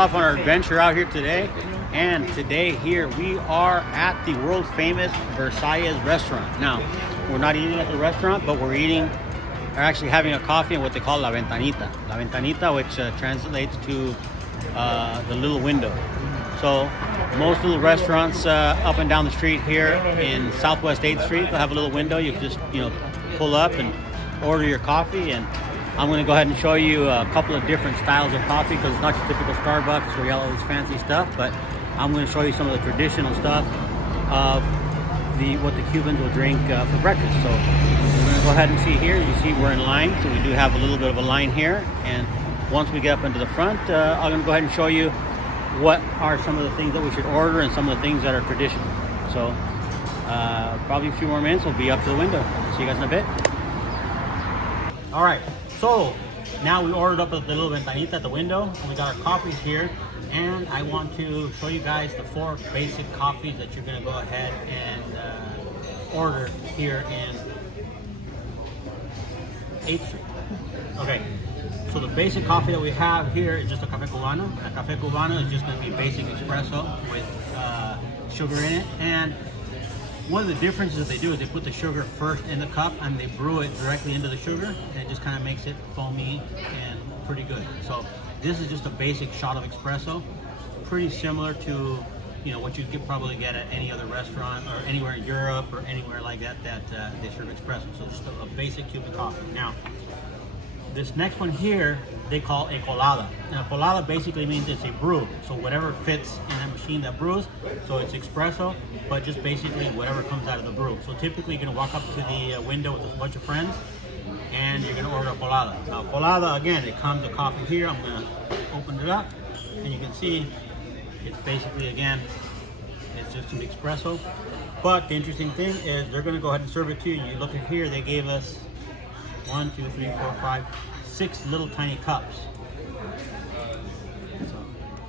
off on our adventure out here today. And today here we are at the world famous Versailles restaurant. Now, we're not eating at the restaurant, but we're actually having a coffee in what they call La Ventanita. La Ventanita, which translates to the little window. So most little restaurants up and down the street here in Southwest 8th Street, they'll have a little window. You can just, pull up and order your coffee. And I'm going to go ahead and show you a couple of different styles of coffee, because it's not your typical Starbucks where you got all this fancy stuff, but I'm going to show you some of the traditional stuff of what the Cubans will drink for breakfast. So we're going to go ahead and see here. You see we're in line, so we do have a little bit of a line here. And once we get up into the front, I'm going to go ahead and show you what are some of the things that we should order and some of the things that are traditional. So probably a few more minutes, we'll be up to the window. See you guys in a bit. All right, so now we ordered up at the little ventanita at the window, and we got our coffees here. And I want to show you guys the 4 basic coffees that you're going to go ahead and order here in 8th Street. Okay, so the basic coffee that we have here is just a Café Cubano. A Café Cubano is just going to be basic espresso with sugar in it. And one of the differences that they do is they put the sugar first in the cup and they brew it directly into the sugar, and it just kind of makes it foamy and pretty good. So this is just a basic shot of espresso, pretty similar to what you could probably get at any other restaurant or anywhere in Europe or anywhere like that they serve espresso. So just a basic Cuban coffee. Now, this next one here they call a colada. Now, colada basically means it's a brew. So whatever fits in that machine that brews. So it's espresso, but just basically whatever comes out of the brew. So typically you're gonna walk up to the window with a bunch of friends, and you're gonna order a colada. Now, colada, again, it comes with coffee here. I'm gonna open it up, and you can see it's basically, again, it's just an espresso. But the interesting thing is they're gonna go ahead and serve it to you. You look at here, they gave us 1, 2, 3, 4, 5, 6 little tiny cups. So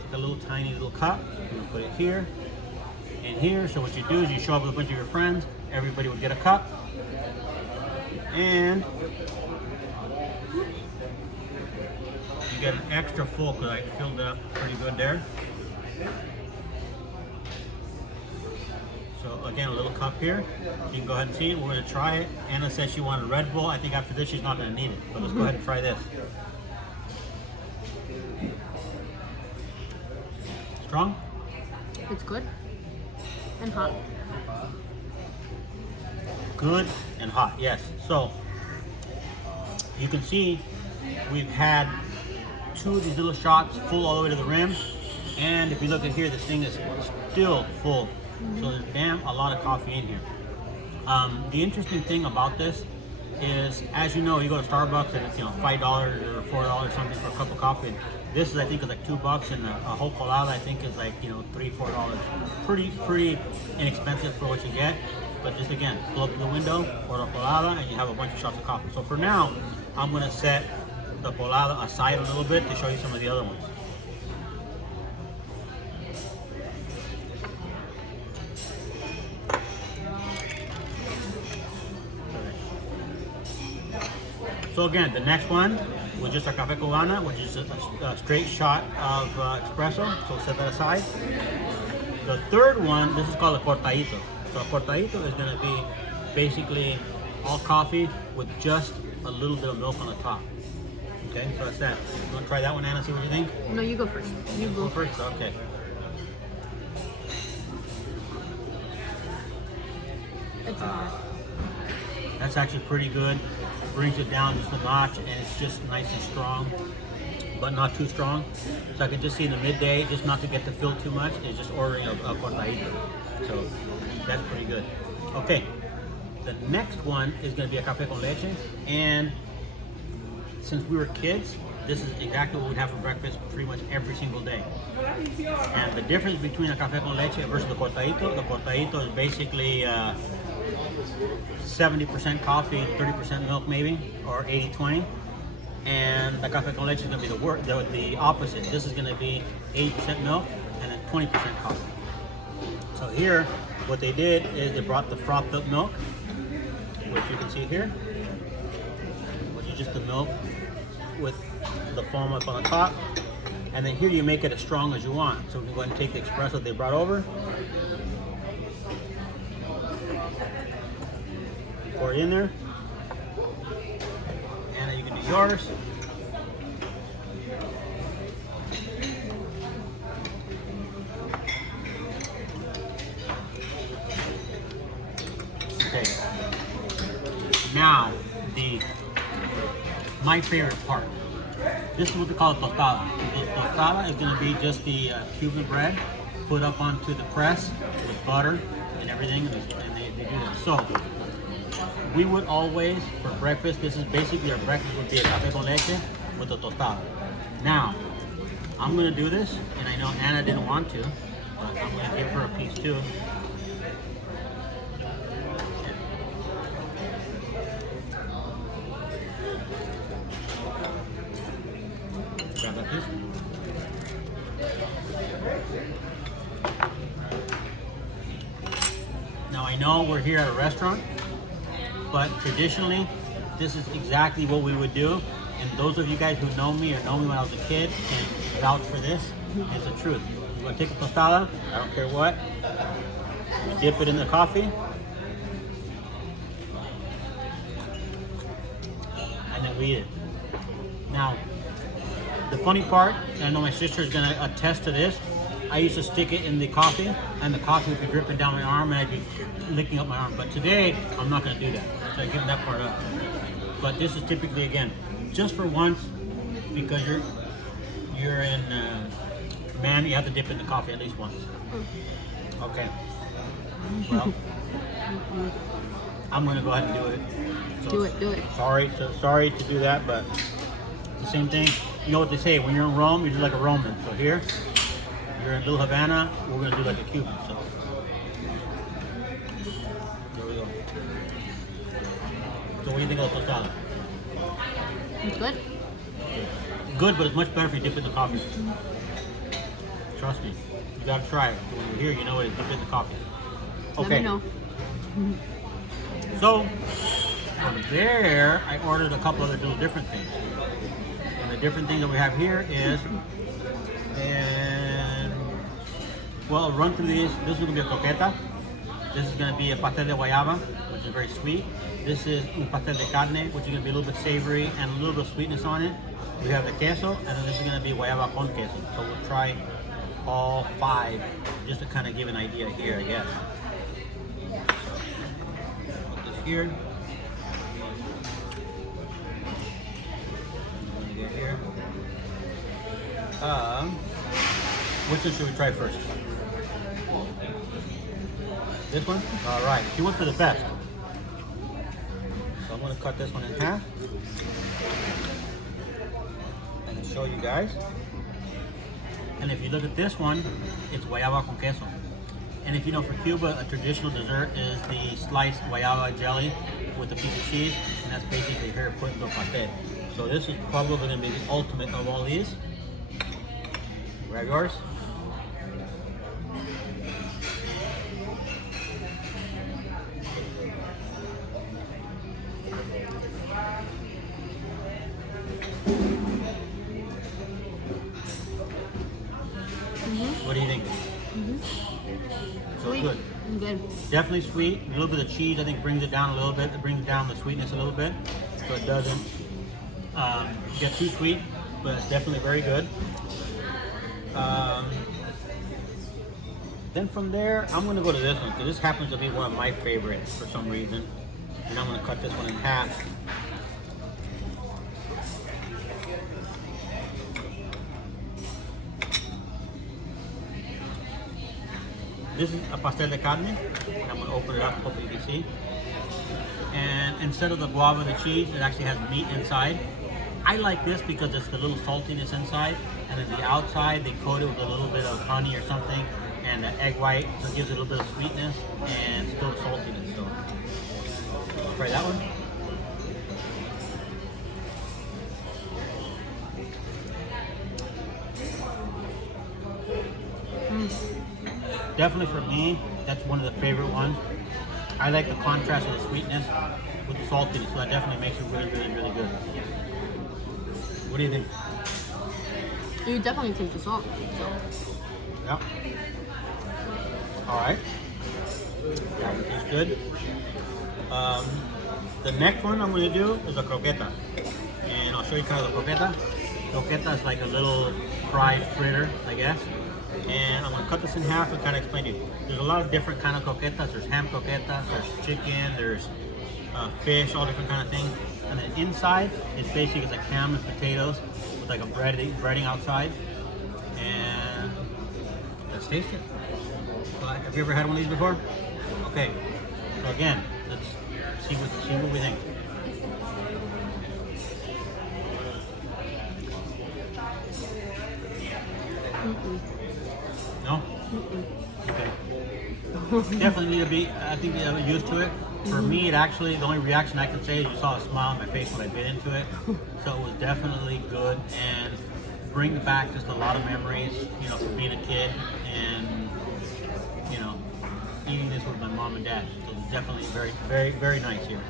take a little tiny little cup, you put it here and here. So what you do is you show up with a bunch of your friends, everybody would get a cup, and you get an extra full, because I filled it up pretty good there. So again, a little cup here. You can go ahead and see it. We're going to try it. Anna says she wanted a Red Bull. I think after this she's not going to need it. But let's go ahead and try this. Strong? It's good and hot. Good and hot, yes. So you can see we've had 2 of these little shots full all the way to the rim. And if you look at here, this thing is still full. So there's damn a lot of coffee in here. The interesting thing about this is, as you know, you go to Starbucks and it's $5 or $4 something for a cup of coffee. This is, I think, is like $2, and a whole colada I think is like $3-4. Pretty inexpensive for what you get. But just again, pull up to the window, order a colada, and you have a bunch of shots of coffee. So for now, I'm gonna set the colada aside a little bit to show you some of the other ones. So again, the next one was just a Café Cubana, which is a straight shot of espresso. So we'll set that aside. The third one, this is called a cortadito. So a cortadito is going to be basically all coffee with just a little bit of milk on the top. Okay, so that's that. You want to try that one, Anna? See what you think? No, you go first. You go first. Okay. It's hot. That's actually pretty good. Brings it down just a notch, and it's just nice and strong, but not too strong. So I can just see in the midday, just not to get the fill too much, is just ordering a cortadito. So that's pretty good. Okay, the next one is going to be a café con leche, and since we were kids, this is exactly what we'd have for breakfast pretty much every single day. And the difference between a café con leche versus the cortadito is basically 70% coffee, 30% milk maybe, or 80-20. And the café con leche is going to be the opposite. This is going to be 80% milk and then 20% coffee. So here, what they did is they brought the frothed up milk, which you can see here, which is just the milk with the foam up on the top. And then here you make it as strong as you want. So we can go ahead and take the espresso they brought over. Pour it in there. And then you can do yours. Okay. Now, my favorite part. This is what they call a tostada. The tostada is going to be just the Cuban bread put up onto the press with butter and everything, and they do that. So, we would always, for breakfast, this is basically our breakfast would be a café con leche with a tostada. Now, I'm going to do this, and I know Anna didn't want to, but I'm going to give her a piece too. Grab that piece. Now I know we're here at a restaurant, but traditionally, this is exactly what we would do. And those of you guys who know me or know me when I was a kid can vouch for this. It's the truth. You're gonna take a tostada, I don't care what. You dip it in the coffee. And then we eat it. Now, the funny part, and I know my sister is gonna attest to this, I used to stick it in the coffee, and the coffee would be dripping down my arm, and I'd be licking up my arm. But today, I'm not gonna do that. So I give that part up. But this is typically, again, just for once, because you're in man, you have to dip in the coffee at least once. Okay. Well, I'm gonna go ahead and do it. So Do it. Sorry to do that, but it's the same thing. You know what they say, when you're in Rome, you're just like a Roman. So here, you're in little Havana, we're gonna do like a Cuban. So there we go. So what do you think of the tostada? It's good. Good, but it's much better if you dip it in the coffee. Trust me, you gotta try it. When you're here, you know it. Dip it in the coffee. Okay. Let me know. So from there, I ordered a couple other little different things. And the different thing that we have here is, and well, I'll run through these. This is gonna be a croqueta. This is gonna be a pastel de guayaba, which is very sweet. This is un pastel de carne, which is gonna be a little bit savory and a little bit of sweetness on it. We have the queso, and then this is gonna be guayaba con queso. So we'll try all 5 just to kind of give an idea here, I guess. Put this here. Here. Which one should we try first? This one? All right. She went for the best. So I'm going to cut this one in half and show you guys. And if you look at this one, it's guayaba con queso. And if you know, for Cuba, a traditional dessert is the sliced guayaba jelly with a piece of cheese, and that's basically here put in the pastel. So this is probably going to be the ultimate of all these. Grab yours. What do you think? So Sweet. good. Good. Definitely sweet. A little bit of cheese, I think, brings it down a little bit. It brings down the sweetness a little bit, so it doesn't get too sweet. But it's definitely very good. Then from there, I'm going to go to this one because this happens to be one of my favorites for some reason, and I'm going to cut this one in half. This is a pastel de carne, and I'm going to open it up, hopefully you can see. And instead of the guava and the cheese, it actually has meat inside. I like this because it's the little saltiness inside, and then the outside they coat it with a little bit of honey or something, and the egg white, so it gives it a little bit of sweetness and still saltiness. So try that one. Definitely for me, that's one of the favorite ones. I like the contrast of the sweetness with the saltiness, so that definitely makes it really, really, really good. What do you think? You definitely taste the salt. Yep. All right. That one tastes good. The next one I'm going to do is a croqueta. And I'll show you kind of the croqueta. Croqueta is like a little fried fritter, I guess. And I'm going to cut this in half and kind of explain to you. There's a lot of different kind of croquetas. There's ham croquetas, there's chicken, there's fish, all different kind of things. And then inside, it's basically like ham and potatoes with like a breading outside. And let's taste it. So, have you ever had one of these before? Okay. So again, let's see what we think. No? Okay. Definitely need to be, I think, used to it. For me, it actually, the only reaction I can say is you saw a smile on my face when I bit into it. So it was definitely good and brings back just a lot of memories, you know, from being a kid and, you know, eating this with my mom and dad. So it's definitely very, very, very nice here.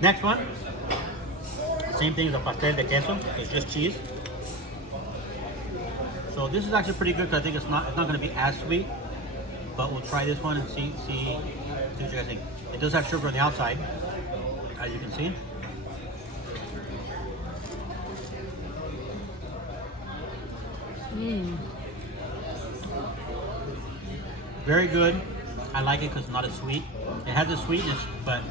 Next one, same thing as a pastel de queso. It's just cheese. So this is actually pretty good because I think it's not going to be as sweet, but we'll try this one and see what you guys think. It does have sugar on the outside, as you can see. Very good. I like it because it's not as sweet. It has a sweetness, but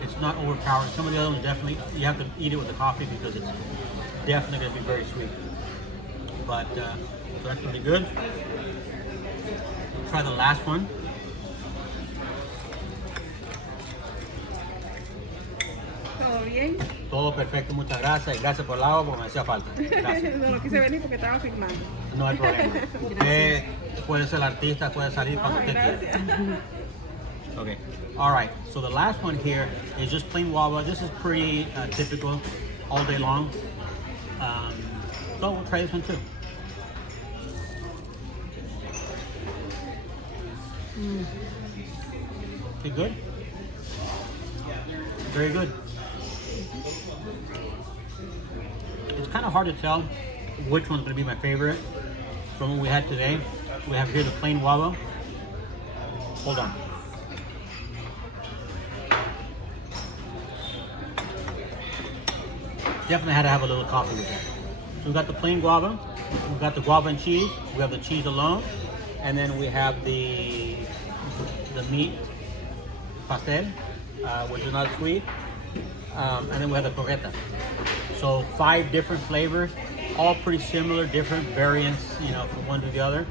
it's not overpowering. Some of the other ones definitely, you have to eat it with the coffee because it's definitely going to be very sweet. But so that's pretty good. We'll try the last one. ¿Todo bien? Todo perfecto, muchas gracias. Y gracias por el agua porque me hacía falta. Gracias. No lo quise venir porque estaba filmando. No hay problema. Usted puede ser el artista, puede salir cuando usted quiera. Okay. All right. So the last one here is just plain guava. This is pretty typical all day long. So we'll try this one too. Okay, good. Very good. It's kind of hard to tell which one's going to be my favorite from what we had today. We have here the plain guava. Hold on. Definitely had to have a little coffee with that. So we got the plain guava, we got the guava and cheese, we have the cheese alone, and then we have the meat pastel, which is not sweet, and then we have the croqueta. So 5 different flavors, all pretty similar, different variants, you know, from one to the other,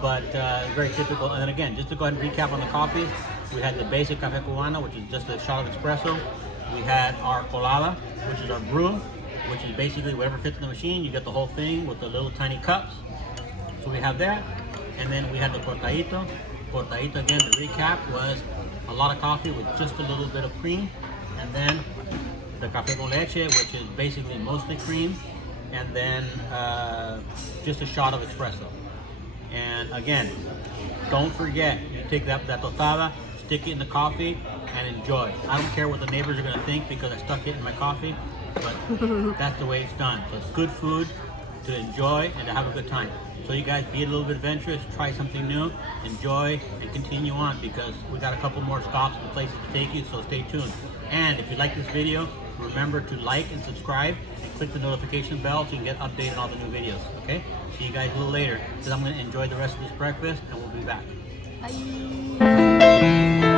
but very typical. And then again, just to go ahead and recap on the coffees, we had the basic café cubano, which is just a shot of espresso. We had our colada, which is our brew, which is basically whatever fits in the machine. You get the whole thing with the little tiny cups. So we have that. And then we had the cortadito. Cortadito, again, to recap, was a lot of coffee with just a little bit of cream. And then the café con leche, which is basically mostly cream. And then just a shot of espresso. And again, don't forget, you take that tostada, stick it in the coffee, and enjoy. I don't care what the neighbors are going to think because I stuck it in my coffee, but that's the way it's done. So it's good food to enjoy and to have a good time. So you guys be a little bit adventurous, try something new, enjoy, and continue on because we got a couple more stops and places to take you, so stay tuned. And if you like this video, remember to like and subscribe and click the notification bell so you can get updated on all the new videos, okay? See you guys a little later because I'm going to enjoy the rest of this breakfast and we'll be back. Bye.